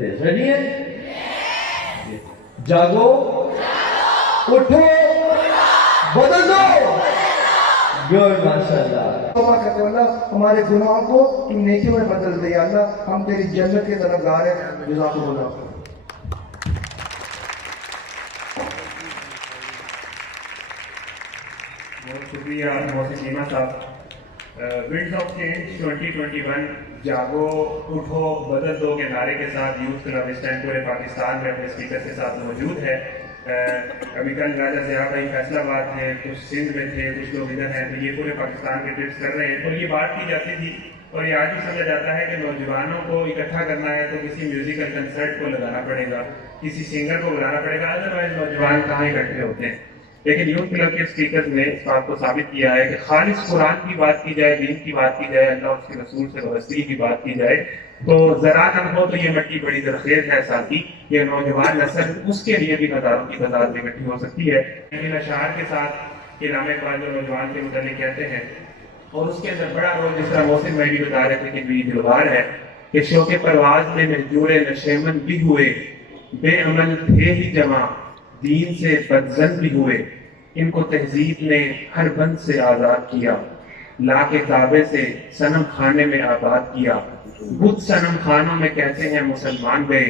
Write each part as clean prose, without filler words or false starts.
Ready ہے؟ جاگو، اٹھو، بدل دو. گڈ، ماشاءاللہ. اللہ ہمارے گناہوں کو تم نیکیوں میں بدل دے یا اللہ. ہم تیری جنت کے طرف گا رہے ہیں. جزاکم اللہ. بہت شکریہ محسن نیما صاحب. ونڈز آف چینج 2021 جاگو اٹھو بدل دو کے نعرے کے ساتھ یوتھ کلب اس ٹائم پورے پاکستان میں اپنے اسپیکر کے ساتھ موجود ہے. ابھی کل راجہ ضیاء بھائی فیصل آباد تھے، کچھ سندھ میں تھے، کچھ لوگ ادھر ہیں، تو یہ پورے پاکستان کے ٹرپس کر رہے ہیں. اور یہ بات کی جاتی تھی اور یہ آج بھی سمجھا جاتا ہے کہ نوجوانوں کو اکٹھا کرنا ہے تو کسی میوزیکل کنسرٹ کو لگانا پڑے گا، کسی سنگر کو بلانا پڑے گا، ادروائز نوجوان کہاں اکٹھے ہوتے ہیں. لیکن یوتھ کلب کے اسپیکرز نے اس بات کو ثابت کیا ہے کہ خالص قرآن کی بات کی جائے، دین کی بات کی جائے، اللہ اور اس کے رسول سے وابستگی کی بات کی جائے تو ذرا نہ ہو تو یہ مٹی بڑی زرخیز ہے. ساتھی یہ نوجوان نسل اس کے لیے بھی ہزاروں کی تعداد میں اکٹھی ہو سکتی ہے. ان اشعار کے ساتھ علامہ اقبال جو نوجوان کے متعلق کہتے ہیں اور اس کے اندر بڑا رول جس طرح محسن بھائی بھی بتا رہے تھے کہ یہ دلوار ہے کہ شوق پرواز میں مہجور نشیمن بھی ہوئے، بے عمل تھے ہی جمع دین سے بدزن بھی ہوئے. ان کو تہذیب نے ہر بند سے آزاد کیا، لا کے کعبے سے صنم خانے میں آباد کیا. بت صنم خانوں میں کہتے ہیں مسلمان گئے،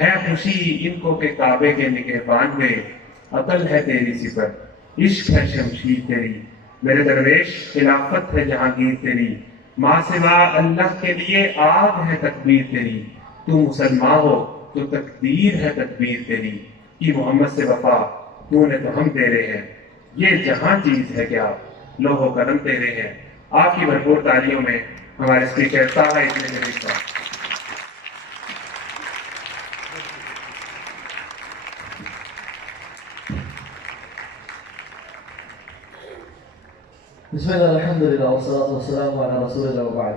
ہے خوشی ان کو کہ کعبے کے نگہبان گئے. عقل ہے تیری صفت، عشق ہے شمشیر تیری، میرے درویش خلافت ہے جہانگیر تیری. ماں سوا اللہ کے لیے آگ ہے تکبیر تیری، تو مسلمان ہو تو تقدیر ہے تدبیر تیری. کی محمد سے وفا تو نے تو ہم تیرے ہیں، یہ جہاں چیز ہے کیا لوح و قلم تیرے ہیں. آپ کی بھرپور تالیوں میں ہمارے اسپیکر طاہر ابن جلیل صاحب. بسم اللہ الحمدللہ والصلاة والسلام علی رسول اللہ وبعد.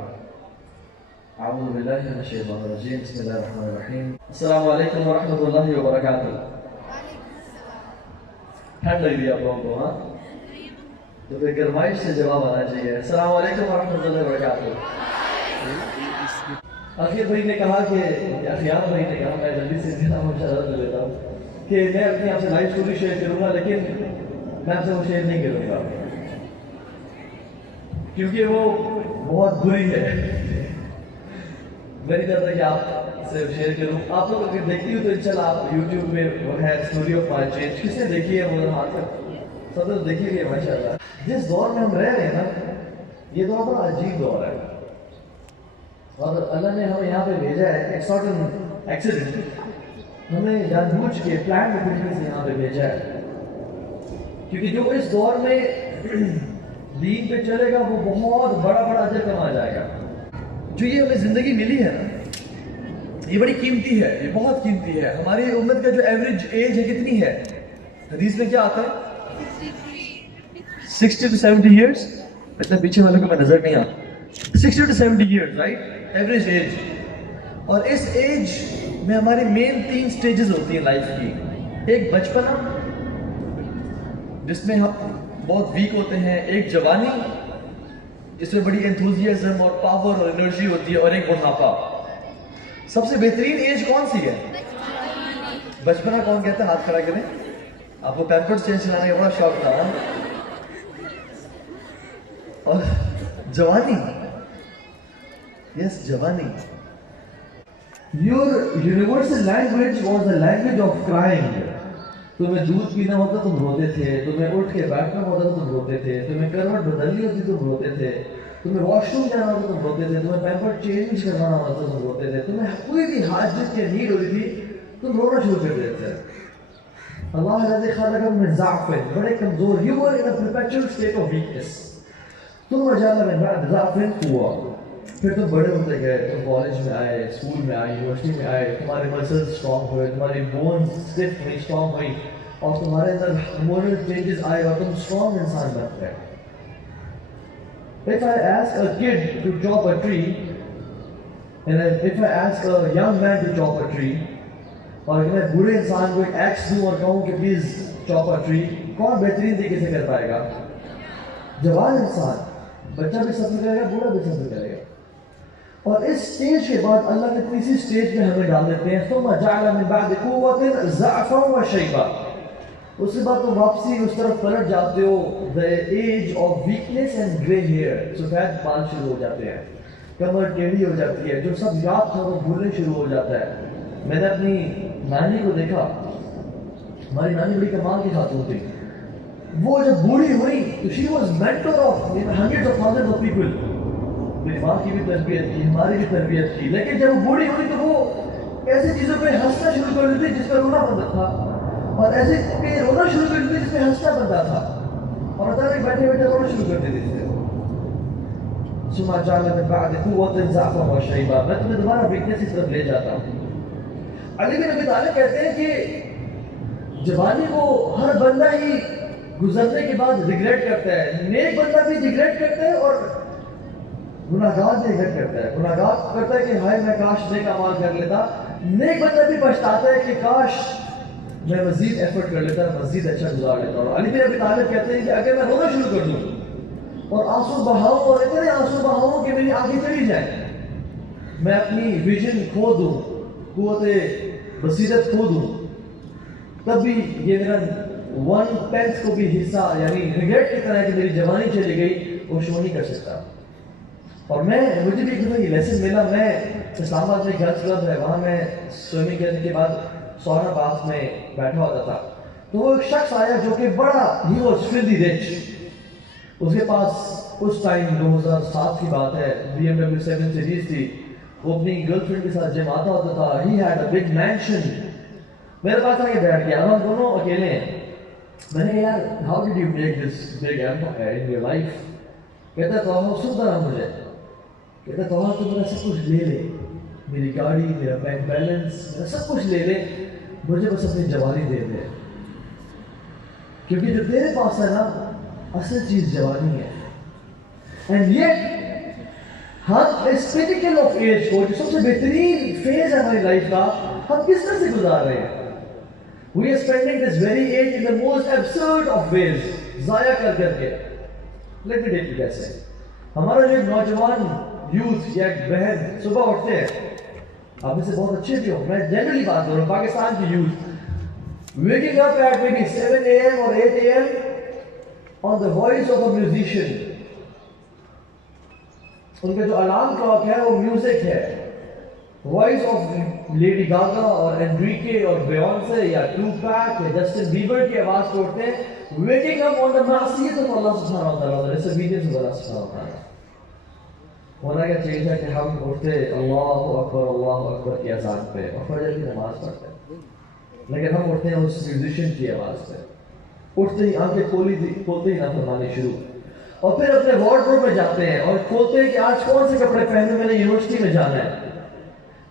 اعوذ باللہ من الشیطان الرجیم. بسم اللہ الرحمن الرحیم. السلام علیکم ورحمۃ اللہ وبرکاتہ. ٹھنڈ لگ رہی آپ لوگوں کو؟ ہاں تو پھر گرمائش سے جواب آنا چاہیے. السلام علیکم ورحمۃ اللہ وبرکاتہ. اخیر بھائی نے کہا کہ اخیار بھائی نے کہا، میں جلدی سے مشاہدہ کر لیتا ہوں کہ میں اپنی آپ سے لائف اسٹوری شیئر کروں گا، لیکن میں آپ سے وہ شیئر نہیں کروں گا کیونکہ وہ بہت بری ہے. میں نہیں چاہتا کہ آپ سے شیئر کروں. آپ لوگ اگر دیکھتی ہو تو انشاءاللہ آپ یوٹیوب میں وہ ہے اسٹوری آف مائی چینج. کس نے دیکھی ہے وہ ہاتھ تک؟ سب لوگ دیکھی ہے ماشاء اللہ. جس دور میں ہم رہ رہے ہیں نا، یہ دور بڑا عجیب دور ہے اور اللہ نے ہمیں یہاں پہ بھیجا ہے. ایک سارٹن ایکسیڈنٹ ہمیں جان بوجھ کے پلان طریقے سے یہاں پہ بھیجا ہے کیونکہ جو اس دور میں دین پہ چلے گا وہ بہت بڑا بڑا اجر کما جائے گا. جو یہ ہمیں زندگی ملی ہے نا، یہ بڑی قیمتی ہے، یہ بہت قیمتی ہے. ہماری امت کا جو ایوریج ایج ہے کتنی ہے؟ حدیث میں کیا آتا ہے؟ 60 to 70 years. اتنا پیچھے والوں کو میں نظر نہیں آتا. 60 to 70 years right average age. اور اس ایج میں ہماری مین 3 سٹیجز ہوتی ہیں لائف کی. ایک بچپنا جس میں ہم بہت ویک ہوتے ہیں، ایک جوانی جس میں بڑی انتھوزیازم اور پاور اور انرجی ہوتی ہے، اور ایک بڑھاپا. سب سے بہترین ایج کون سی ہے؟ بچپنا. کون کہتا ہے؟ ہاتھ کھڑا کریں. آپ کو پیمپرز چینج چلانے کا بڑا شوق تھا. اور جوانی، یس جوانی. Your universal language was the language of crying. تمہیں دودھ پینا ہوتا تم روتے تھے، تمہیں اٹھ کے بیٹھنا ہوتا تو تم روتے تھے، تمہیں کروٹ بدلنی ہوتی تم روتے تھے، تمہیں واش روم جانا ہوتا تم روتے تھے، تمہیں پیمپر چینج کروانا ہوتا تم روتے تھے، تمہیں کوئی بھی حاجت کی نیڈ ہوتی تھی تم رونا شروع کر دیتے تھے. اللہ الذی خلقکم من ضعف، بڑے کمزور. You were in a perpetual state of weakness. ثم جعل من بعد ضعف قوة. پھر تم بڑے ہوتے گئے، تم کالج میں آئے، اسکول میں آئے، یونیورسٹی میں آئے، تمہارے مسلز اسٹرانگ ہوئے، تمہاری بونز اسٹف ہوئی، اسٹرانگ ہوئی، اور تمہارے اندر ہارمونل چینجز آئے اور تم اسٹرانگ انسان بن گئے. If I ask a kid to chop a tree, and if I ask a young man to chop a tree, اور اگر میں بوڑھے انسان کو ایک ایکس دوں اور کہوں کہ پلیز چاپ a tree، کون بہترین طریقے سے کر پائے گا؟ جوان انسان. بچہ بھی صبر کرے گا، بوڑھا بھی صبر کرے گا. اور اس سٹیج کے بعد اللہ نے تیسری سٹیج میں ہمیں ڈال دیتے ہیں ثم جعل من بعد قوة ضعفا وشیبا. اس کے بعد تم واپسی اس طرف پلٹ جاتے ہو the age of weakness and grey hair. سفید بال شروع ہو جاتے ہیں, کمر ٹیڑھی ہو جاتی ہے, جو سب یاد تھا وہ بھولنے شروع ہو جاتا ہے. میں نے اپنی نانی کو دیکھا, ہماری نانی بڑی کمال کی خاتون تھی. وہ جب بوڑھی ہوئی تو she was mentor of hundreds of thousands of people. میری ماں کی بھی تربیت کی, ہماری بھی تربیت کی, لیکن جب وہ بوڑھی ہوئی تو وہ ایسی چیزوں پہ ہنسنا شروع کر دیتی جس پہ رونا بنتا تھا, اور ایسے پہ رونا شروع کر دیتی جس پہ ہنسنا بنتا تھا, اور اچانک بیٹھے بیٹھے رونا شروع کر دیتی تھی. ثم جعل من بعد قوة ضعفا وشيبا. میں تمہیں دوبارہ ویکنس کی طرف لے جاتا ہوں. علی بن ابی طالب کہتے ہیں کہ جوانی کو ہر بندہ ہی گزرنے کے بعد ریگریٹ کرتا ہے. نیک بندہ بھی ریگریٹ کرتا ہے اور گناہگار بھی ریگریٹ کرتا ہے. گناہگار کرتا ہے کہ ہائے میں کاش نیک اعمال کر لیتا. نیک بندہ بھی پچھتاتا ہے کہ کاش میں مزید ایفرٹ کر لیتا, مزید اچھا گزار لیتا. اور علی بن ابی طالب کہتے ہیں کہ اگر میں رونا شروع کر دوں اور آنسو بہاؤں, اور اتنے آنسو بہاؤں کہ میری آنکھیں چلی جائیں, میں اپنی ویژن کھو دوں, قوت بصیرت کھو دوں, تب بھی یہ میرا 1/10 کو بھی حصہ یعنی ریگریٹ کی طرح کہ میری جوانی چلی گئی وہ شو نہیں کر سکتا. اور مجھے بھی ایک یہ لیسن ملا. میں اسلام آباد میں گرلس کلب ہے, وہاں میں سوئمنگ کرنے کے بعد سونا باغ میں بیٹھا ہوتا تھا. تو وہ ایک شخص آیا جو کہ بڑا ہی واز فلدی رچ. اس کے پاس اس ٹائم 2007 کی بات ہے, BMW 7 سیریز تھی. وہ اپنی گرل فرینڈ کے ساتھ جم آتا ہوتا تھا. He had a big mention. میرے پاس آ کے بیٹھ گیا, ہم دونوں اکیلے ہیں. میں نے کہا یار how did you make this big empire in your life. کہتا ہے تو سنتا رہا مجھے, کہتا ہے تو تو میرا سب کچھ لے لے, میری گاڑی, میرا بینک بیلنس, میرا سب کچھ لے لے, مجھے بس اپنی جوانی دے دے, کیونکہ جو تیرے پاس ہے نا اصل چیز جوانی ہے. اینڈ یہ ہم اس پینیکل آف ایج کو, جو سب سے بہترین فیز ہے ہماری لائف کا, ہم کس طرح سے گزار رہے ہیں. We are spending this very age in the most absurd of ways, ضائع کر کے. Let me take you guys. ہمارا جو نوجوان یوتھ یا بہن صبح اٹھتے ہیں, آپ میں سے بہت اچھے بھی ہو, میں جنرلی بات کر رہا ہوں پاکستان کی youth, waking up at maybe 7 AM or 8 AM on the voice of a musician. ان کا جو الارم کلاک ہے وہ میوزک ہے, وائس آف لیڈی گاگا اور انریکے اور بیونسے یا ٹوپیک یا جسٹن بیبر کی آواز کو اٹھتے ہیں. waking up on the معصیت of Allah سبحانہ و تعالیٰ, disobedience of Allah سبحانہ و تعالیٰ. ہونا کیا چاہیے تھا کہ ہم اٹھتے اللہ اکبر کی اذان پہ اور فجر کی نماز پڑھتے ہیں, لیکن ہم اٹھتے ہیں اس میوزیشین کی آواز پہ. اٹھتے ہی آنکھیں کھولتے ہی نافرمانی شروع, اور پھر اپنے وارڈروب میں جاتے ہیں اور کھولتے ہیں کہ آج کون سے کپڑے پہنے, میں نے یونیورسٹی میں جانا ہے.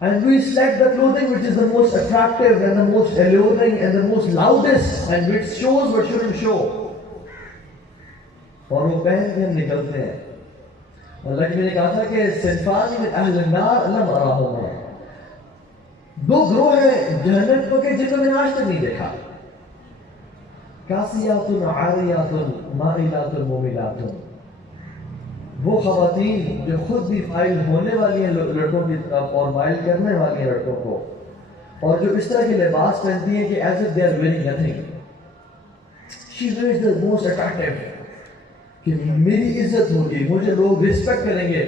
And we select the clothing which is the most attractive and the most alluring and the most loudest and which shows what shouldn't show. اور وہ پہن کے ہم نکلتے ہیں. اللہ نے کہا تھا کہ صنفان من اہل النار لم اراہما, دو گروہ ہیں جہنم کو کہ جن کو میں نے آج تک نہیں دیکھا. کاسیات عاریات مائلات موملات, وہ خواتین جو خود بھی فائل ہونے والی ہیں لڑکوں کی طرف اور مائل کرنے والی ہیں لڑکوں کو, اور جو اس طرح کے لباس پہنتی ہیں کہ as if they are wearing nothing. She wears the most attractive, کہ میری عزت ہوگی, مجھے لوگ رسپیکٹ کریں گے,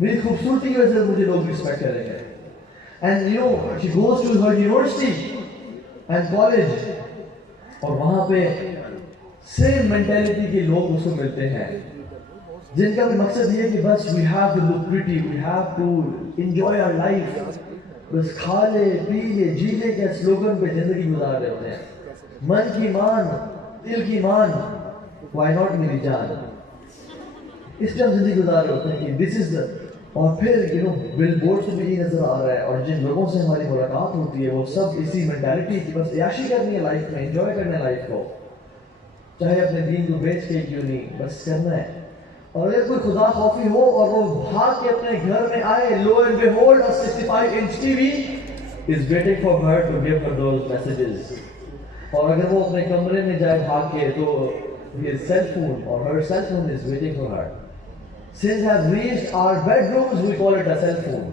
میری خوبصورتی کی وجہ سے مجھے لوگ رسپیکٹ کریں گے. And you know she goes to her university and college, اور وہاں پہ سیم مینٹیلٹی کے لوگ اس کو ملتے ہیں جن کا بھی مقصد یہ ہے کہ بس we have to look pretty, we have to enjoy our life, بس کھا لے پی لے جی لے کے سلوگن پہ زندگی گزار رہے ہوتے ہیں. من کی مان دل کی مان, why not میری جان, اس طرح زندگی گزار رہے ہوتے ہیں کہ this is the. اور پھر بل بورڈ سے بھی یہ نظر آ رہا ہے, اور جن لوگوں سے ہماری ملاقات ہوتی ہے وہ سب اسی مینٹیلٹی کی, بس عیاشی کرنی ہے لائف میں, انجوائے کرنا ہے لائف کو, چاہے اپنے دین کو بیچ کے کیوں نہیں, بس کرنا ہے. اور اگر کوئی خدا خوفی ہو اور وہ بھاگ کے اپنے گھر میں آئے, lo and behold a 65-inch TV is waiting for her to give her those messages. اور اگر وہ اپنے کمرے میں جائے بھاگ کے تو his cell phone or her cell phone is waiting for her. Sins have reached our bedrooms, we call it a cell phone.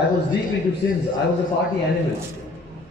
I was deep into sins. I was a party animal.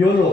YOLO.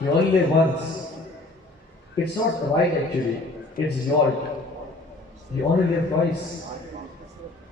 You only live once. It's not right actually. It's YOLT. You only live twice.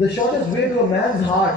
The shortest way to a man's heart,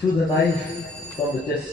through the knife from the chest.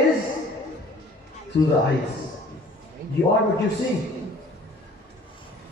is through the eyes. You are what you see.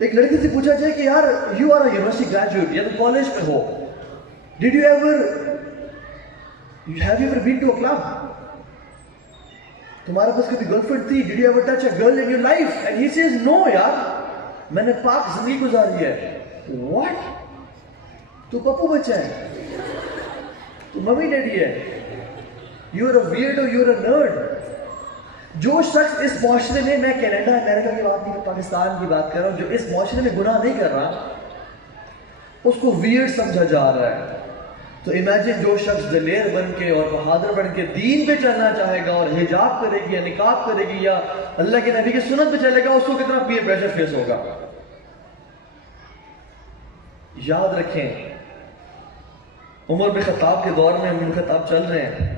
ایک لڑکی سے پوچھا جائے کہ یار you are a university graduate یا تو college میں ہو, did you ever have you ever been to a club, تمہارے پاس کبھی گرل فرینڈ تھی, did you ever touch a girl in your life, and he says no یار میں نے پاک زندگی گزاری ہے. واٹ, تو پپو بچہ ہے, تو ممی ڈیڈی ہے, you are a weirdo, you are a nerd. جو شخص اس معاشرے میں کینیڈا امریکہ کی بات نہیں, پاکستان کی بات کر رہا ہوں, جو اس معاشرے میں گناہ نہیں کر رہا اس کو ویئرڈ سمجھا جا رہا ہے. تو امیجن جو شخص دلیر بن کے اور بہادر بن کے دین پہ چلنا چاہے گا اور حجاب کرے گی یا نقاب کرے گی یا اللہ کے نبی کی سنت پہ چلے گا, اس کو کتنا پیئر پریشر فیس ہوگا. یاد رکھیں عمر بن خطاب کے دور میں, عمر بن خطاب چل رہے ہیں,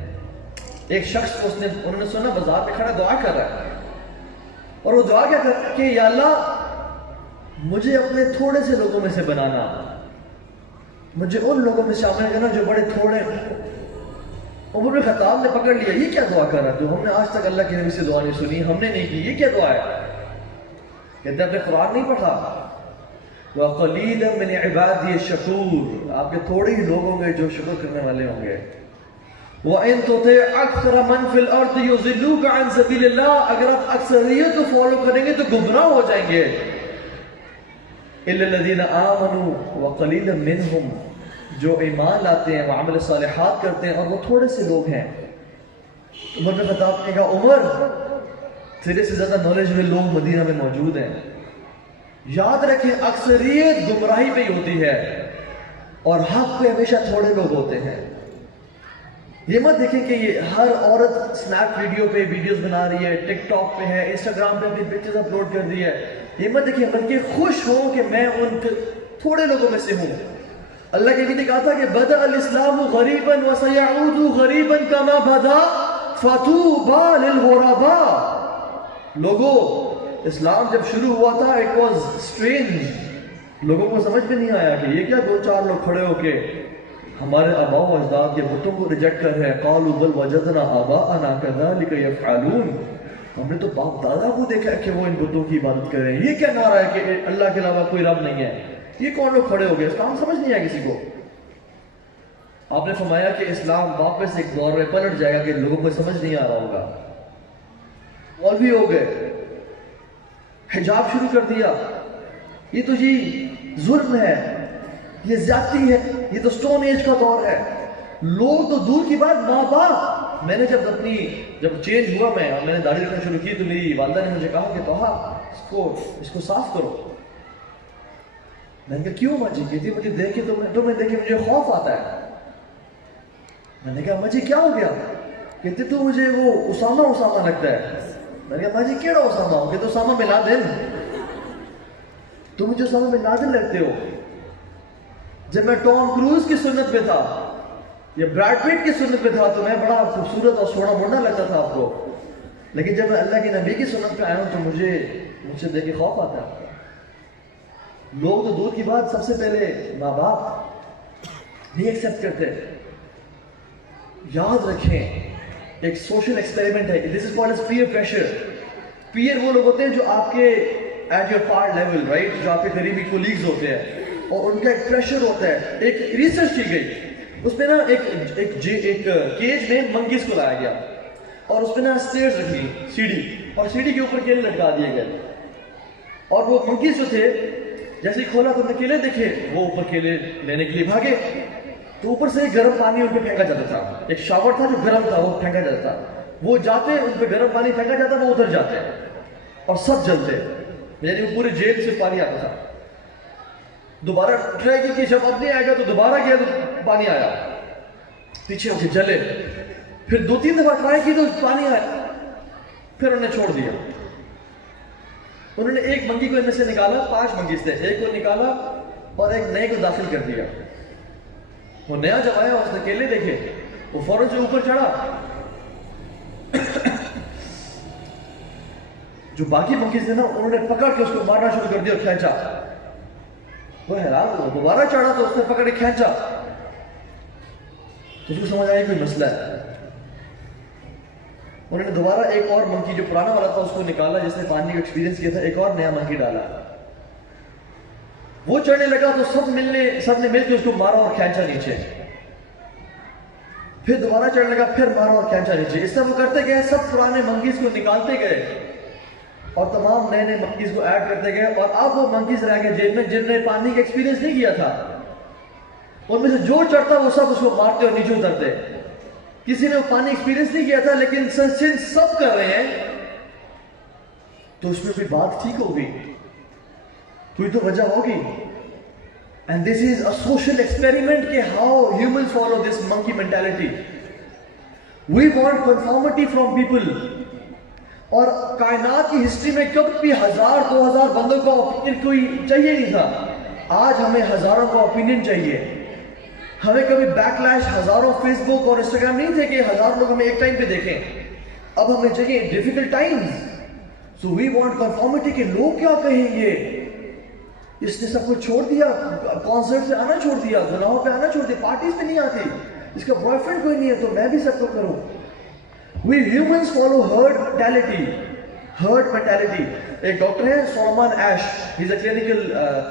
ایک شخص کو انہوں نے سنا بازار پہ کھڑا دعا کر رہا ہے, اور وہ دعا کیا کر کہ یا اللہ مجھے اپنے تھوڑے سے لوگوں میں سے بنانا, مجھے ان لوگوں میں شامل کرنا جو بڑے تھوڑے ہیں. عمر بن خطاب نے پکڑ لیا یہ کیا دعا کر رہا ہے, جو ہم نے آج تک اللہ کے نبی سے دعا نہیں سنی, ہم نے نہیں کی, یہ کیا دعا ہے؟ کہتے آپ نے قرآن نہیں پڑھا, وَقَلِيلًا مِنْ عِبَادِيَ الشَّكُورُ, آپ کے تھوڑے ہی لوگ ہوں گے جو شکر کرنے والے ہوں گے. وَإِن تُطِعْ أَكْثَرَ مَنْ فِي الْأَرْضِ يُضِلُّوكَ عَنْ سَبِيلِ اللَّهِ, اگر آپ اکثریت کو فالو کریں گے تو گمراہ ہو جائیں گے. إِلَّا الَّذِينَ آمَنُوا وَقَلِيلًا مِنْهُمْ, جو ایمان لاتے ہیں, وعمل صالحات کرتے ہیں, اور وہ تھوڑے سے لوگ ہیں. عمر بن خطاب نے کہا عمر تیرے سے زیادہ نالجبل لوگ مدینہ میں موجود ہیں. یاد رکھیں اکثریت گمراہی پہ ہی ہوتی ہے اور حق پہ ہمیشہ تھوڑے لوگ ہوتے ہیں. یہ مت دیکھیں کہ یہ ہر عورت سنیپ ویڈیو پہ ویڈیوز بنا رہی ہے, ٹک ٹاک پہ ہے, انسٹاگرام پہ اپنی پکچرز اپلوڈ کر دی ہے. یہ مت دیکھیں بلکہ خوش ہوں کہ میں ان تھوڑے لوگوں میں سے ہوں. اللہ کے نبی نے کہا تھا کہ بدأ الاسلام غریبا وسيعود غریبا كما بدا فطوبى للغرباء. لوگوں اسلام جب شروع ہوا تھا اٹ واز اسٹرینج, لوگوں کو سمجھ میں نہیں آیا کہ یہ کیا دو چار لوگ کھڑے ہو کے ہمارے آباء و اجداد کے بتوں کو ریجیکٹ کر رہے ہیں. قالوا بل وجدنا آباءنا كذلك يفعلون, ہم نے تو باپ دادا کو دیکھا کہ وہ ان بتوں کی عبادت کر رہے ہیں. یہ کیا نعرہ ہے کہ اللہ کے علاوہ کوئی رب نہیں ہے, یہ کون لوگ کھڑے ہو گئے, اسلام سمجھ نہیں آیا کسی کو. آپ نے فرمایا کہ اسلام واپس ایک دور میں پلٹ جائے گا کہ لوگوں کو سمجھ نہیں آ رہا ہوگا. مولوی ہو گئے, حجاب شروع کر دیا, یہ تو جی ظلم ہے, یہ زیادتی ہے, یہ تو سٹون ایج کا دور ہے. لوگ تو دور کی بات, ماں باپ, میں نے جب چینج ہوا میں اور میں نے داڑھی رکھنا شروع کی تو میری والدہ نے مجھے کہا کہ توہا اس کو صاف کرو. میں نے کہا کیوں ماں جی؟ کہتی مجھے دیکھ کے تمہیں دیکھ کے مجھے خوف آتا ہے. میں نے کہا ماں جی کیا ہو گیا؟ کہتی تو مجھے وہ اسامہ لگتا ہے. میں نے کہا ماں جی کیڑا اسامہ ہو؟ کہتے اسامہ بن لادن. تم مجھے اسامہ بن لادن لگتے ہو. جب میں ٹام کروز کی سنت پہ تھا یا بریڈ پیٹ کی سنت پہ تھا تو میں بڑا خوبصورت اور سونا منڈا لگتا تھا آپ کو, لیکن جب میں اللہ کے نبی کی سنت پہ آیا ہوں تو مجھ سے دیکھ کے خوف آتا ہے. لوگ تو دور کی بات, سب سے پہلے ماں باپ نہیں ایکسیپٹ کرتے. یاد رکھیں ایک سوشل ایکسپیریمنٹ ہے, this is called as peer pressure. Peer وہ لوگ ہوتے ہیں جو آپ کے at your par level, right, جو آپ کے قریبی کولیگز ہوتے ہیں اور ان کا ایک پریشر ہوتا ہے. ایک ریسرچ کی گئی, اس پہ نا ایک کیج میں منکیز کو لایا گیا اور اس پہ نا اسٹیئرز رکھی سیڑھی, اور سیڑھی کے اوپر کیلے لٹکا دیے گئے, اور وہ منکیز جو تھے جیسے ہی کھولا تو انہیں کیلے دیکھے, وہ اوپر کیلے لینے کے لیے بھاگے. تو اوپر سے گرم پانی ان پہ پھینکا جاتا تھا, ایک شاور تھا جو گرم تھا وہ پھینکا جاتا تھا. وہ جاتے ان پہ گرم پانی پھینکا جاتا, وہ ادھر جاتے اور سب جلتے, یعنی وہ پورے جیل سے پانی آتا تھا. دوبارہ ٹرائی کی جب اب نہیں آئے گا تو دوبارہ گیا تو پانی آیا, پیچھے ہو کے جلے. پھر 2-3 دفعہ ٹرائی کی تو پانی آیا, پھر انہوں نے چھوڑ دیا. انہوں نے ایک منکی کو ان میں سے نکالا, 5 منکیز تھے, ایک کو نکالا اور ایک نئے کو داخل کر دیا. وہ نیا جب آیا اس نے کیلے دیکھے, وہ فوراً سے اوپر چڑھا. جو باقی منکیز تھے نا انہوں نے پکڑ کے اس کو مارنا شروع کر دیا اور کھینچا. وہ حیران ہوا, دوبارہ چڑھا تو اس نے پکڑ کے کھینچا. تو اس کو سمجھ آیا کوئی مسئلہ ہے. انہوں نے دوبارہ ایک اور منکی جو پرانا والا تھا اس کو نکالا, جس نے پانی کا ایکسپیرینس کیا تھا, ایک اور نیا منکی ڈالا. وہ چڑھنے لگا تو سب نے مل کے اس کو مارا اور کھینچا نیچے. پھر دوبارہ چڑھنے لگا, پھر مارا اور کھینچا نیچے. اس طرح وہ کرتے گئے, سب پرانے منکیز کو نکالتے گئے اور تمام نئے منکیز کو ایڈ کرتے گئے. اور اب وہ منکیز رہ گئے جن میں جن نے پانی کا ایکسپیرینس نہیں کیا تھا. ان میں سے جو چڑھتا وہ سب اس کو مارتے اور نیچے اترتے. کسی نے وہ پانی ایکسپیرینس نہیں کیا تھا, لیکن سنس سب کر رہے ہیں تو اس میں کوئی بات ٹھیک ہوگی, کوئی تو وجہ ہوگی. And this is a social experiment کہ how humans follow this monkey mentality. We want conformity from people. اور کائنات کی ہسٹری میں کبھی 1000-2000 بندوں کا اوپینین کوئی چاہیے نہیں تھا. آج ہمیں ہزاروں کا اوپینین چاہیے. ہمیں کبھی بیک لیش ہزاروں فیس بک اور انسٹاگرام نہیں تھے کہ ہزار لوگ ہمیں ایک ٹائم پہ دیکھیں. اب ہمیں چاہیے difficult Times. So we want conformity کہ لوگ کیا کہیں گے. اس نے سب کچھ چھوڑ دیا, کانسرٹ پہ آنا چھوڑ دیا, گناہوں پہ آنا چھوڑ دیا, پارٹیز پہ نہیں آتی, اس کا بوائے فرینڈ کوئی نہیں ہے تو میں بھی سب کو کروں. We humans follow herd mentality. Herd mentality. ایک ڈاکٹر ہے Solomon Asch, he is a clinical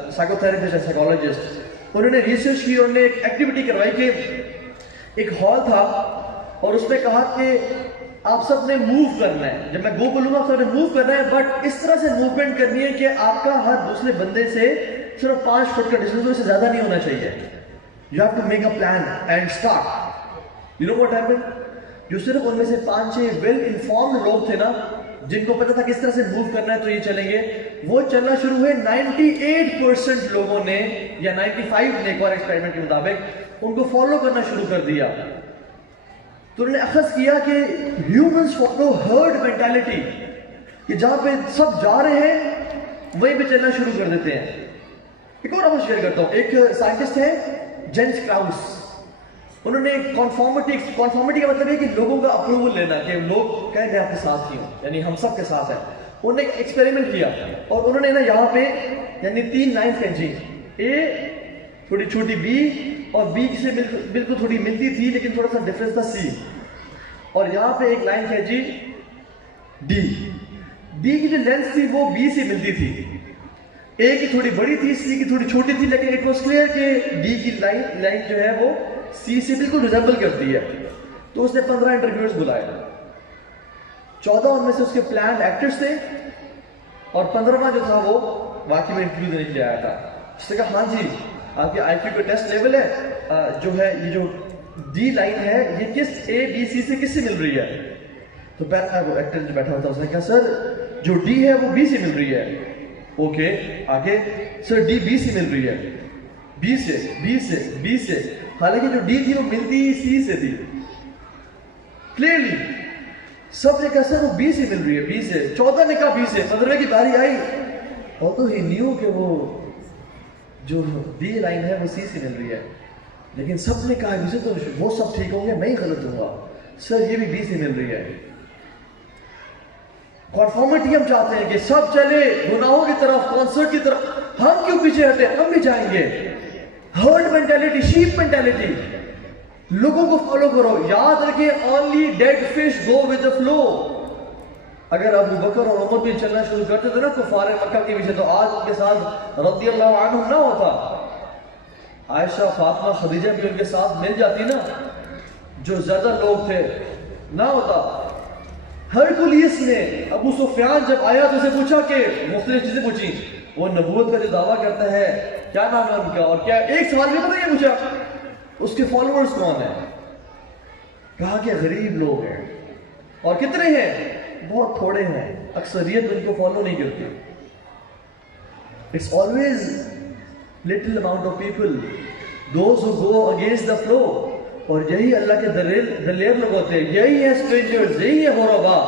psychotherapist and psychologist. انہوں نے ریسرچ کی, انہوں نے ایک ایکٹیویٹی کروائی کہ ایک ہال تھا اور اس میں کہا کہ آپ سب نے موو کرنا ہے. جب میں گو بولوں گا آپ سب نے موو کرنا ہے, بٹ اس طرح سے موومنٹ کرنی ہے کہ آپ کا ہر دوسرے بندے سے صرف 5 فٹ کا ڈسٹینس ہو, اس سے زیادہ نہیں ہونا چاہیے. You have to make a plan and start. You know what happened? جو صرف ان میں سے 5-6 ویل انفارمڈ لوگ تھے نا, جن کو پتا تھا کس طرح سے موو کرنا ہے تو یہ چلیں گے, وہ چلنا شروع ہوئے. 98% لوگوں نے یا 95 نے ایک اور ایکسپیریمنٹ کے مطابق ان کو فالو کرنا شروع کر دیا. تو انہوں نے اخذ کیا کہ ہیومنز فالو ہرڈ مینٹالٹی, کہ جہاں پہ سب جا رہے ہیں وہیں پہ چلنا شروع کر دیتے ہیں. ایک اور آپ شیئر کرتا ہوں. ایک سائنٹسٹ ہے جینس کراؤس, انہوں نے کنفارمٹی کا مطلب ہے کہ لوگوں کا اپروول لینا, کہ لوگ کہیں میں آپ کے ساتھ ہی ہوں, یعنی ہم سب کے ساتھ ہیں. انہوں نے ایک ایکسپیریمنٹ کیا اور انہوں نے نا یہاں پہ یعنی 3 لائنز کھینچی, اے تھوڑی چھوٹی بی اور بی سے بالکل تھوڑی ملتی تھی لیکن تھوڑا سا ڈفرینس تھا سی, اور یہاں پہ ایک لائن کھینچی ڈی. ڈی کی جو لینس تھی وہ بی سے ملتی تھی, اے کی تھوڑی بڑی تھی, سی کی تھوڑی چھوٹی تھی, لیکن اٹ واز کلیئر کہ ڈی کی لائن جو ہے وہ سی سے بالکل ریزمبل کرتی ہے. تو اس نے 15 انٹرویوز بلائے, 14 ان میں سے اس کے پلانڈ ایکٹرز تھے اور 15واں جو تھا وہ واقعی میں انٹرویو دینے کے لیے آیا تھا. اس نے کہا ہاں جی آپ کے آئی کیو کا ٹیسٹ لیول ہے, جو ہے یہ جو ڈی لائن ہے یہ کس اے بی سی سے کس سے مل رہی ہے. تو پہلا وہ ایکٹر جو بیٹھا ہوا تھا اس نے کہا سر جو ڈی ہے وہ بی سے مل رہی ہے. اوکے آگے, سر ڈی بی سے مل رہی ہے, بی سے بی سے بی سے, حالانکہ جو ڈی تھی وہ ملتی سی سے تھی کلیئرلی. سب نے کہا سر وہ بی سے مل رہی ہے, بی سے. 14 نے کہا بی سے. 15 کی باری آئی اور تو ہی نیو کہ وہ جو بی لائن ہے وہ سی سے مل رہی ہے, لیکن سب نے کہا مجھے تو وہ سب ٹھیک ہوں گے, میں ہی غلط ہوں گا, سر یہ بھی بی سے مل رہی ہے. کنفارمٹی ہم چاہتے ہیں کہ سب چلے گناہوں کی طرف, کانسرٹ کی طرف, ہم کیوں پیچھے ہٹے, ہم بھی جائیں گے. ہرڈ مینٹالٹی, شیپ مینٹالٹی, لوگوں کو فالو کرو. یاد رکھیں only dead fish go with the flow. اگر ابو بکر اور عمر بھی چلنا شروع کرتے تھے نا کفار مکہ کے پیچھے, تو آج ان کے ساتھ رضی اللہ عنہ نہ ہوتا. عائشہ, فاطمہ, خدیجہ بھی ان کے ساتھ مل جاتی نا, جو زیادہ لوگ تھے نہ ہوتا. ہرکولیس نے ابو سفیان جب آیا تو اسے پوچھا کہ مختلف چیزیں پوچھی, وہ نبوت کا جو دعویٰ کرتا ہے کیا نام ہے ان کا, اور کیا ایک سوال بھی پتہ یہ پوچھا اس کے فالوورز کون ہیں. کہا کہ غریب لوگ ہیں. اور کتنے ہیں؟ بہت تھوڑے ہیں, اکثریت ان کو فالو نہیں کرتی. It's always little amount of people, those who go against the flow. اور یہی اللہ کے دلیر لوگ ہوتے ہیں, یہی ہے اسٹرینجرز, یہی ہے غربا.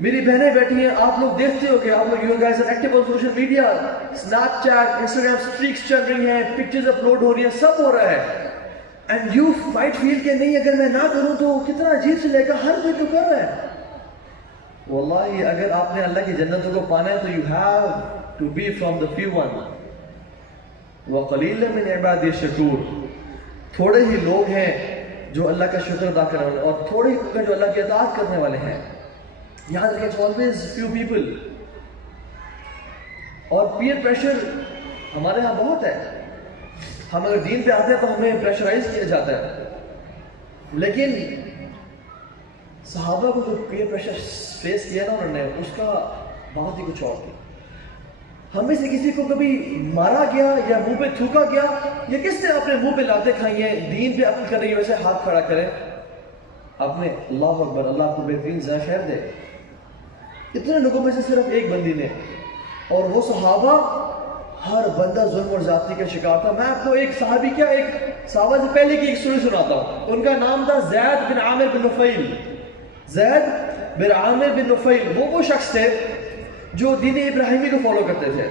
میری بہنیں بیٹھی ہیں, آپ لوگ دیکھتے ہو کہ آپ لوگ you guys are active on social media, Snapchat, Instagram streaks چل رہی ہیں, پکچرز اپلوڈ ہو رہی ہیں, سب ہو رہا ہے. اینڈ یو مائٹ فیل کہ نہیں اگر میں نہ کروں تو کتنا عجیب سے لے گا, ہر کوئی تو کر رہا ہے. واللہ اگر آپ نے اللہ کی جنتوں کو پانا ہے تو you have to be from the few one. وَقَلِيلًا مِنْ عِبَادِي الشَّكُورِ. تھوڑے ہی لوگ ہیں جو اللہ کا شکر ادا کرنے والے, اور تھوڑے ہی لوگ ہیں جو اللہ کی اطاعت کرنے والے ہیں. یاد رکھیں always few people. اور پیئر پریشر ہمارے ہاں بہت ہے. ہم اگر دین پہ آتے ہیں تو ہمیں پریشرائز کیا جاتا ہے. لیکن صحابہ کو جو پیئر پریشر فیس کیا نا انہوں نے, اس کا بات ہی کچھ اور تھی. ہمیں سے کسی کو کبھی مارا گیا یا منہ پہ تھوکا گیا, یا کس نے اپنے منہ پہ لاتے کھائی ہیں؟ دین پہ عمل کرنے کی وجہ سے ہاتھ کھڑا کرے اپنے اللہ اکبر, اللہ آپ کو بہترین ذرا خیر دے. اتنے لوگوں میں سے صرف ایک بندی نے, اور وہ صحابہ ہر بندہ ظلم اور زیادتی کا شکار تھا. میں آپ کو ایک صحابی کیا, ایک صحابہ سے پہلے کی ایک سٹوری سناتا ہوں. ان کا نام تھا زید بن عامر بن نفیل. زید بن عامر بن نفیل وہ شخص تھے جو دین ابراہیمی کو فالو کرتے تھے.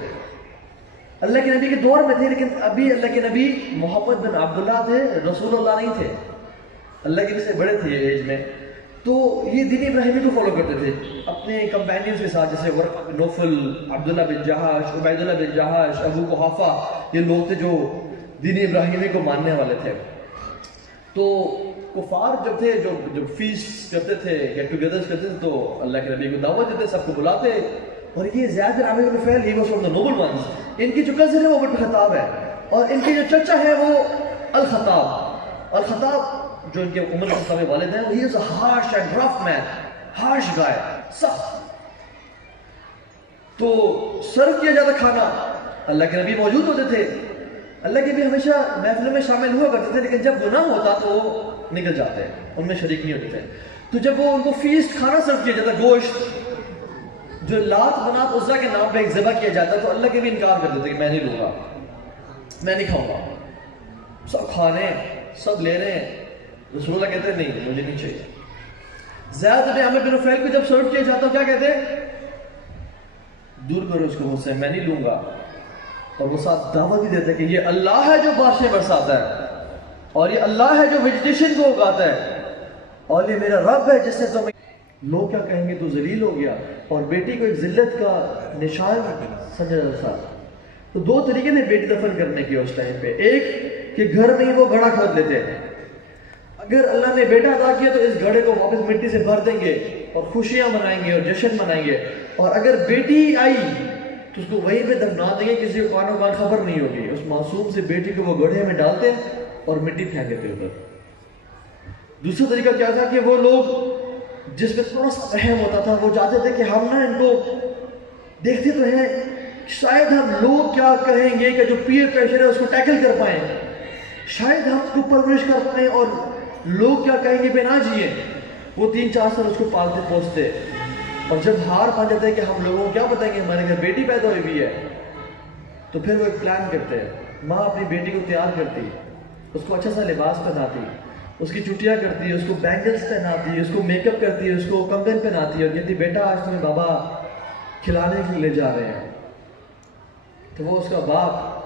اللہ کے نبی کے دور میں تھے, لیکن ابھی اللہ کے نبی محمد بن عبداللہ تھے, رسول اللہ نہیں تھے. اللہ کے نبی سے بڑے تھے ایج میں. تو یہ دین ابراہیمی کو فالو کرتے تھے اپنے کمپینینز کے ساتھ, جیسے ورقہ بن نوفل, عبداللہ بن جہاش, عبید اللہ بن جہاش, ابو قحافہ. یہ لوگ تھے جو دین ابراہیمی کو ماننے والے تھے. تو کفار جب تھے جو فیسٹ کرتے تھے, گیٹ ٹوگیدرز کرتے تھے, تو اللہ کے نبی کو دعوت دیتے, سب کو بلاتے. اور یہ Zaid bin Amr bin Nufail, he was from the noble ones. ان کی جو کزن ہے وہ ابو خطاب ہے, اور ان کے جو چچا ہے وہ الخطاب. الخطاب جو ان کے عمر کے مطابق والد ہیں, he is a harsh and rough man, harsh guy, سخت. تو سرو کیا جاتا کھانا, اللہ کے نبی موجود ہوتے تھے. اللہ کے نبی ہمیشہ محفلوں میں شامل ہوا کرتے تھے, لیکن جب گناہ ہوتا تو وہ نکل جاتے, ان میں شریک نہیں ہوتے تھے. تو جب وہ ان کو فیسٹ کھانا سرو کیا جاتا, گوشت جو لات منات عزا کے نام پہ ایک ذبح کیا جاتا, تو اللہ کے بھی انکار کر دیتے کہ میں نہیں لوں گا, میں نہیں کھاؤں گا. سب کھا رہے ہیں, سب لے رہے ہیں. رسول اللہ کہتے ہیں نہیں, مجھے نہیں چاہیے. زید بن عامر بن نفیل کو جب سرو کیا جاتا کیا کہتے ہیں؟ دور کرو اس کو مجھ سے, میں نہیں لوں گا. اور وہ ساتھ دعوت بھی دیتے کہ یہ اللہ ہے جو بارشیں برساتا ہے, اور یہ اللہ ہے جو ویجیٹیشن کو اگاتا ہے, اور یہ میرا رب ہے جس نے تمہیں. لوگ کیا کہیں گے, تو ذلیل ہو گیا. اور بیٹی کو ایک ذلت کا نشان سمجھا جاتا تھا. تو دو طریقے نے بیٹی دفن کرنے کی اس ٹائم پہ. ایک کہ گھر میں ہی وہ گڑھا کھود لیتے, اگر اللہ نے بیٹا عطا کیا تو اس گڑھے کو واپس مٹی سے بھر دیں گے اور خوشیاں منائیں گے اور جشن منائیں گے. اور اگر بیٹی آئی تو اس کو وہیں پہ دفنا دیں گے, کسی کو کانوں کان خبر نہیں ہوگی. اس معصوم سے بیٹی کو وہ گڑھے میں ڈالتے اور مٹی پھینک دیتے ادھر. دوسرا طریقہ کیا تھا کہ وہ لوگ جس میں تھوڑا سا رحم ہوتا تھا, وہ چاہتے تھے کہ ہم نا ان کو دیکھتے تو ہیں, شاید ہم لوگ کیا کہیں گے کہ جو پیئر پریشر ہے اس کو ٹیکل کر پائیں, شاید ہم اس کو پرورش کر پائیں, اور لوگ کیا کہیں گے پہ نہ جیے. وہ 3-4 سال اس کو پالتے پوستے, اور جب ہار پا جاتے ہیں کہ ہم لوگوں کو کیا بتائیں گے ہمارے گھر بیٹی پیدا ہوئی بھی ہے, تو پھر وہ ایک پلان کرتے ہیں. ماں اپنی بیٹی کو تیار کرتی, اس کو اچھا سا لباس پہناتی, اس کی چٹیاں کرتی ہے, اس کو بینگلز پہناتی ہے, اس کو میک اپ کرتی ہے, اس کو کنگن پہناتی ہے, اور کہتی بیٹا آج تمہیں بابا کھلانے کے لیے لے جا رہے ہیں. تو وہ اس کا باپ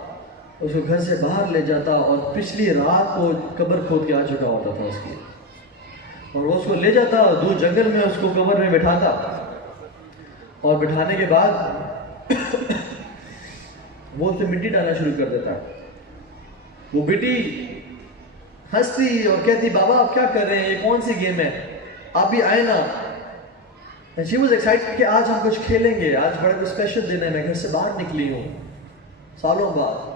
اس کو گھر سے باہر لے جاتا, اور پچھلی رات کو قبر کھود کے آ چکا ہوتا تھا اس کی, اور وہ اس کو لے جاتا دور جنگل میں, اس کو قبر میں بٹھاتا, اور بٹھانے کے بعد وہ اس پہ مٹی ڈالنا شروع کر دیتا. وہ بیٹی ہنستی اور کہتی بابا آپ کیا کر رہے ہیں, یہ کون سی گیم ہے, آپ بھی آئے نا. And she was excited کہ آج ہم کچھ کھیلیں گے, آج بڑا کچھ اسپیشل دن ہے, میں گھر سے باہر نکلی ہوں سالوں بعد.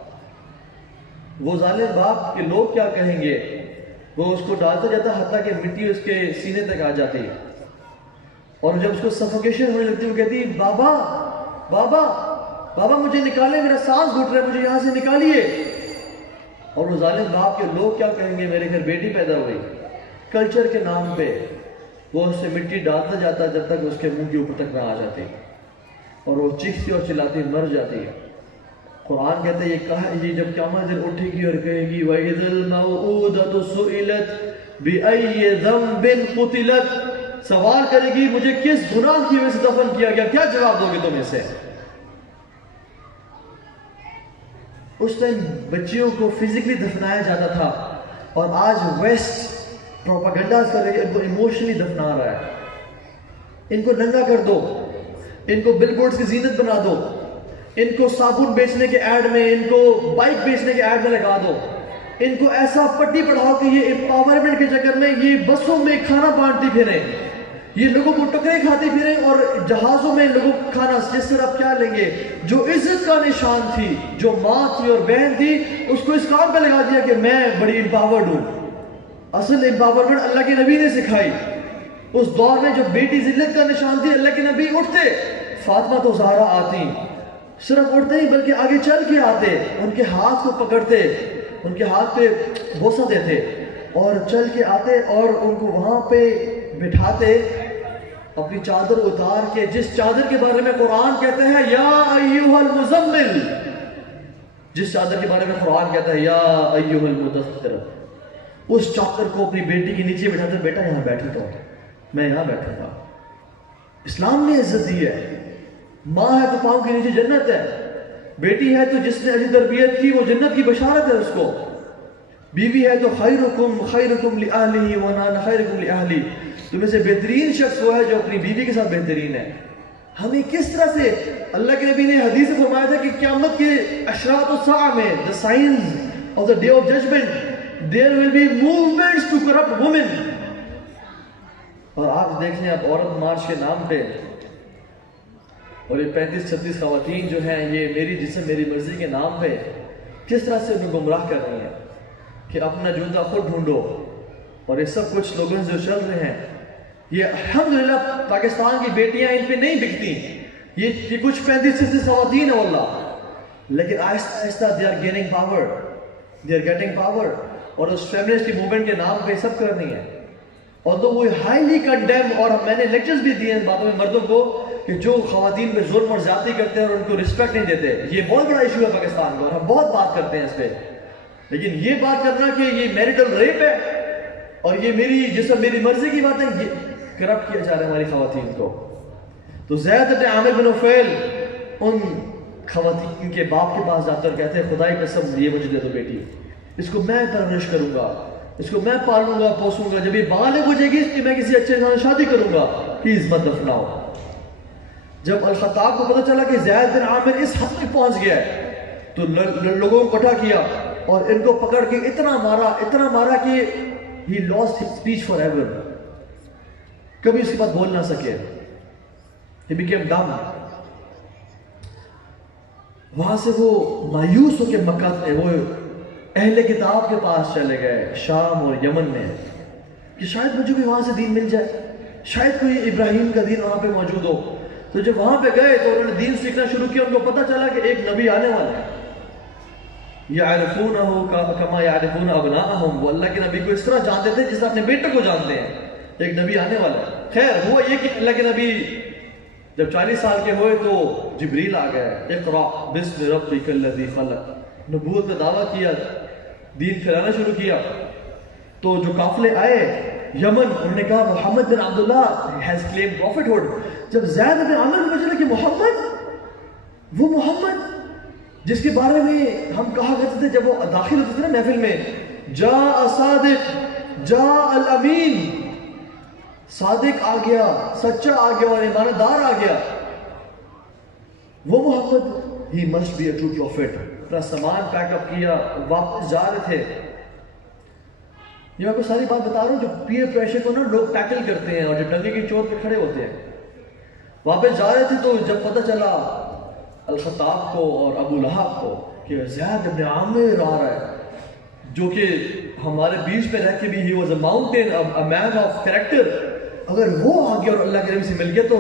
وہ ظالم باپ کے لوگ کیا کہیں گے, وہ اس کو ڈالتا جاتا حتیٰ کہ مٹی اس کے سینے تک آ جاتی, اور جب اس کو سفوکیشن ہونے لگتی وہ کہتی بابا بابا بابا مجھے نکالے, میرا سانس گھٹ رہا ہے, مجھے یہاں سے نکالیے. اور وہ ظالم باپ کے لوگ کیا کہیں گے, میرے گھر بیٹی پیدا ہوئی. کلچر کے نام پہ وہ اس سے مٹی ڈالتا جاتا جب تک اس کے منہ کے اوپر تک نہ آ جاتی, اور وہ چیختی اور چلاتی مر جاتی. قرآن کہتے ہیں یہ کہا, یہ جب قیامت دن اٹھے گی اور کہے گی وَإِذَا الْمَوْءُودَةُ سُئِلَتْ بِأَيِّ ذَنبٍ قُتِلَتْ, سوال کرے گی مجھے کس گناہ کی وجہ سے دفن کیا گیا, کیا جواب دو گے تم اسے. اس ٹائم بچیوں کو فزیکلی دفنایا جاتا تھا, اور آج ویسٹ پروپاگنڈاز کر رہے ہیں ان کو ایموشنلی دفنا رہا ہے. ان کو ننگا کر دو, ان کو بل بورڈز کی زینت بنا دو, ان کو صابن بیچنے کے ایڈ میں, ان کو بائک بیچنے کے ایڈ میں لگا دو, ان کو ایسا پٹی پڑھاؤ کہ یہ امپاورمنٹ کے چکر میں یہ بسوں میں کھانا بانٹتی پھریں, یہ لوگوں کو ٹکرے کھاتے پھرے اور جہازوں میں لوگوں کو کھانا جس طرح کیا لیں گے. جو عزت کا نشان تھی, جو ماں تھی اور بہن تھی, اس کو اس کام پہ لگا دیا کہ میں بڑی امپاورڈ ہوں. اصل امپاورمنٹ اللہ کے نبی نے سکھائی. اس دور میں جو بیٹی ذلت کا نشان تھی, اللہ کے نبی اٹھتے, فاطمہ تو زہرا آتی, صرف اٹھتے نہیں بلکہ آگے چل کے آتے, ان کے ہاتھ کو پکڑتے, ان کے ہاتھ پہ بوسہ دیتے اور چل کے آتے اور ان کو وہاں پہ بٹھاتے, اپنی چادر اتار کے, جس چادر کے بارے میں قرآن کہتا ہے یا ایھا المزمل, جس چادر کے بارے میں قرآن کہتا ہے یا ایھا المدثر, اس چادر کو اپنی بیٹی کے نیچے بٹھاتے, بیٹا یہاں بیٹھو تو میں یہاں بیٹھوں گا. اسلام نے عزت دی ہے. ماں ہے تو پاؤں کے نیچے جنت ہے, بیٹی ہے تو جس نے اچھی تربیت کی وہ جنت کی بشارت ہے اس کو, بیوی ہے تو خیرکم لأہلہ وانا خیرکم لأہلی, تمہیں سے بہترین شخص وہ ہے جو اپنی بیوی کے ساتھ بہترین ہے. ہمیں کس طرح سے, اللہ کے نبی نے حدیث میں فرمایا تھا کہ قیامت کے اشراط الساعہ میں, the signs of the day of judgment, there will be movements to corrupt women. اور آپ دیکھ لیں, آپ عورت مارچ کے نام پہ اور یہ 35-36 خواتین جو ہیں, یہ میری جسم میری مرضی کے نام پہ کس طرح سے انہیں گمراہ کر رہی ہیں کہ اپنا جوتا خود ڈھونڈو. اور یہ سب کچھ لوگوں جو چل رہے ہیں, یہ الحمدللہ پاکستان کی بیٹیاں ان پہ نہیں بکتی, یہ کچھ 35-36 خواتین ہیں واللہ, لیکن آہستہ آہستہ they are gaining power, they are getting power. اور اس فیمنسٹ کی موومنٹ کے نام پہ سب کر رہی ہیں. اور تو وہ ہائیلی کنڈیم, اور میں نے لیکچرز بھی دیے ان باتوں میں مردوں کو کہ جو خواتین پہ ظلم اور زیادتی کرتے ہیں اور ان کو رسپیکٹ نہیں دیتے. یہ بہت بڑا ایشو ہے پاکستان کا, اور ہم بہت بات کرتے ہیں اس پہ, لیکن یہ بات کرنا کہ یہ میریٹل ریپ ہے اور یہ میری جسم میری مرضی کی بات ہے, یہ کرپٹ کیا جا رہا ہے ہماری خواتین کو. تو زید بن عامر بن نفیل ان خواتین کے باپ کے پاس جاتے اور کہتے ہیں خدائی قسم یہ مجھے دے دو بیٹی, اس کو میں پرورش کروں گا, اس کو میں پالوں گا پوسوں گا, جب یہ بالغ ہو جائے گی اس کی میں کسی اچھے انسان سے شادی کروں گا, پلیز مت دفناؤ. جب الخطاب کو پتہ چلا کہ زید بن عامر اس حد تک پہنچ گیا ہے تو لوگوں کو اکٹھا کیا اور ان کو پکڑ کے اتنا مارا کہ he lost his speech forever, کبھی اس کے بعد بول نہ سکے, he became dumb. وہاں سے وہ مایوس ہو کے مکہ وہ اہل کتاب کے پاس چلے گئے شام اور یمن میں کہ شاید مجھے بھی وہاں سے دین مل جائے, شاید کوئی ابراہیم کا دین وہاں پہ موجود ہو. تو جب وہاں پہ گئے تو انہوں نے دین سیکھنا شروع کیا, ان کو پتہ چلا کہ ایک نبی آنے والا ہے, یعرفونہ کما یعرفون ابناءہم, وہ اللہ کے نبی کو اس طرح جانتے تھے جس طرح اپنے بیٹے کو جانتے ہیں. ایک نبی آنے والا ہے. خیر ہوا یہ کہ اللہ کے نبی جب 40 سال کے ہوئے تو جبریل آ گئے, اقرأ بسم ربک الذی خلق, نبوت کا دعویٰ کیا, دین پھیلانا شروع کیا. تو جو قافلے آئے یمن, انہوں نے کہا محمد بن عبداللہ has claimed prophethood. جب زید بن عامر کو پتا چلا کہ محمد, وہ محمد جس کے بارے میں ہم کہا کرتے تھے جب وہ داخل ہوتے تھے نا محفل میں, جاء صادق جاء الامین, صادق آ گیا, سچا آ گیا اور ایماندار آ گیا, وہ محمد, he must be a true prophet. اپنا سامان پیک اپ کیا, واپس جا رہے تھے. یہ میں آپ کو ساری بات بتا رہا ہوں, جو پیئر پریشر کو نا لوگ ٹیکل کرتے ہیں اور جو ڈنگے کی چوٹ پہ کھڑے ہوتے ہیں. واپس جا رہے تھے تو جب پتہ چلا الخطاب کو اور ابو لہب کو کہ زید بن عامر آ رہا ہے, جو کہ ہمارے بیچ میں رہ کے بھی he was a mountain, a man of character, اگر وہ آ گیا اور اللہ کے نبی سے مل گیا تو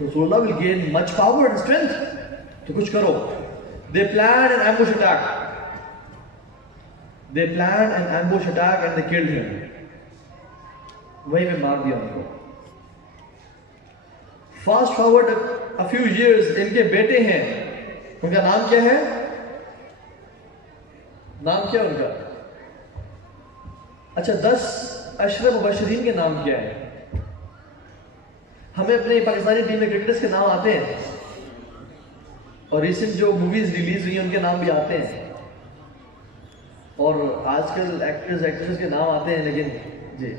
رسول اللہ will gain much power and strength. تو کچھ کرو. They planned an ambush attack. They planned an ambush attack and they killed him. وہیں پہ مار دیا ان کو. Fast forward a few years, ان کے بیٹے ہیں, ان کا نام کیا ہے, نام کیا ان کا, اچھا 10 اشرف مبشرین کے نام کیا ہے. ہمیں اپنے پاکستانی ٹیم میں کرکٹرز کے نام آتے ہیں اور ریسنٹ جو موویز ریلیز ہوئی ہیں ان کے نام بھی آتے ہیں, اور آج کل ایکٹرز ایکٹریس کے نام آتے ہیں, لیکن جی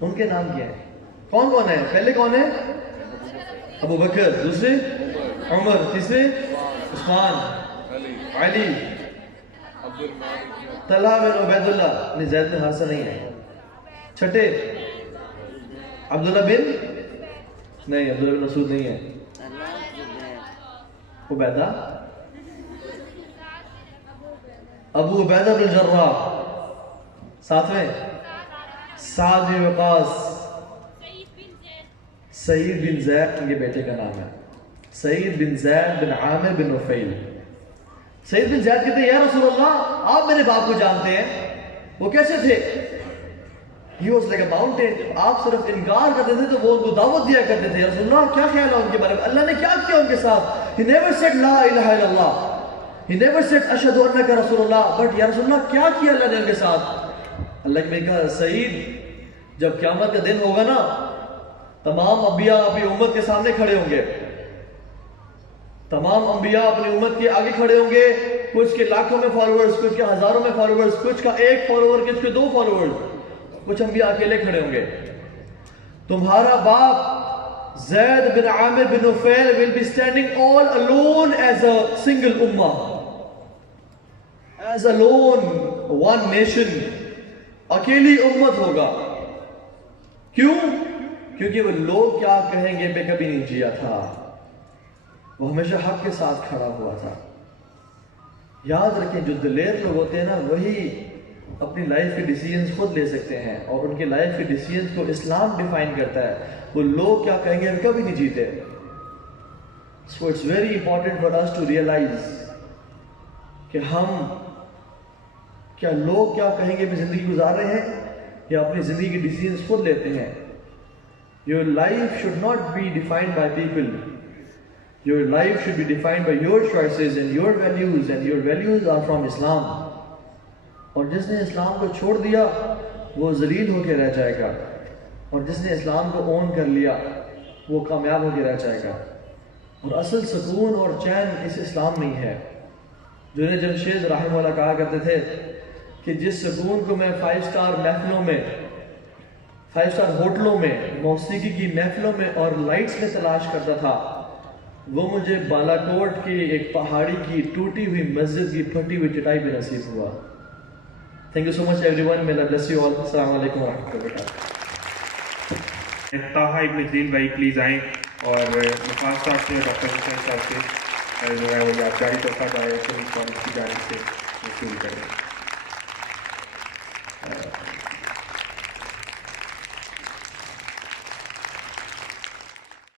ان کے نام کیا ہیں, کون کون ہے, پہلے کون ہے, ابو بکر, دوسرے عمر, تیسرے عثمان, علی, طلحہ بن عبید اللہ, نہیں زید بن حارثہ نہیں ہے, چھٹے عبداللہ بن نہیں، عبداللہ بن مسعود نہیں ہے. عبیدہ، ابو عبیدہ بن جراح. ساتویں سعد بن وقاص. سعید بن زید ان کے بیٹے کا نام ہے. سعید بن زید بن عامر بن نفیل. سعید بن زید کہتے ہیں یا رسول اللہ آپ میرے باپ کو جانتے ہیں، وہ کیسے تھے؟ He was like a mountain. آپ صرف انکار کرتے تھے تو وہ ان کو دعوت دیا کرتے تھے. یا رسول اللہ کیا خیال ہے ان کے بارے میں؟ اللہ نے کیا کیا ان کے ساتھ؟ He never said لا الہ الا اللہ. He never said اشہد انک رسول اللہ. But یا رسول اللہ کیا کیا اللہ نے ان کے ساتھ؟ اللہ نے کہا سعید جب قیامت کا دن ہوگا نا، تمام انبیاء اپنی امت کے سامنے کھڑے ہوں گے. تمام انبیاء اپنی امت کے آگے کھڑے ہوں گے. کچھ کے لاکھوں میں فالوورز، کچھ کے ہزاروں میں فالوورز، کچھ کا 1 فالوور، کچھ کے 2 فالوورز. کچھ انبیاء اکیلے کھڑے ہوں گے. تمہارا باپ زید bin Amr bin نفیل will be standing all alone as a single ummah, as alone one nation. اکیلی امت ہوگا. کیوں؟ کیونکہ وہ لوگ کیا کہیں گے پہ کبھی نہیں جیا تھا. وہ ہمیشہ حق کے ساتھ کھڑا ہوا تھا. یاد رکھیں جو دلیر لوگ ہوتے ہیں نا وہی اپنی لائف کے ڈیسیجنز خود لے سکتے ہیں، اور ان کے لائف کے ڈیسیجنز کو اسلام ڈیفائن کرتا ہے. وہ لوگ کیا کہیں گے کبھی نہیں جیتے. So it's very important for us to realize کہ ہم کیا لوگ کیا کہیں گے بھی زندگی گزار رہے ہیں یا اپنی زندگی کے ڈیسیجنز خود لیتے ہیں. Your life should not be defined by people. Your life should be defined by your choices and your values are from Islam. اور جس نے اسلام کو چھوڑ دیا وہ ذلیل ہو کے رہ جائے گا، اور جس نے اسلام کو اون کر لیا وہ کامیاب ہو کے رہ جائے گا. اور اصل سکون اور چین اس اسلام میں ہی ہے. جنید جمشید رحمہ اللہ کہا کرتے تھے کہ جس سکون کو میں 5 اسٹار محفلوں میں، 5 اسٹار ہوٹلوں میں، موسیقی کی محفلوں میں اور لائٹس میں تلاش کرتا تھا، وہ مجھے بالاکوٹ کی ایک پہاڑی کی ٹوٹی ہوئی مسجد کی پھٹی ہوئی چٹائی پہ نصیب ہوا. Thank you so much everyone. May Allah bless you all. Assalamu alaikum wa rahmatullahi wa barakatuh. Taha ابن الدین بھائی پلیز آئیں اور خاص طور سے ڈاکٹر حسین صاحب سے جو ہے وہ یادگاری تحفہ کا ہے کی جانب سے وصول کریں.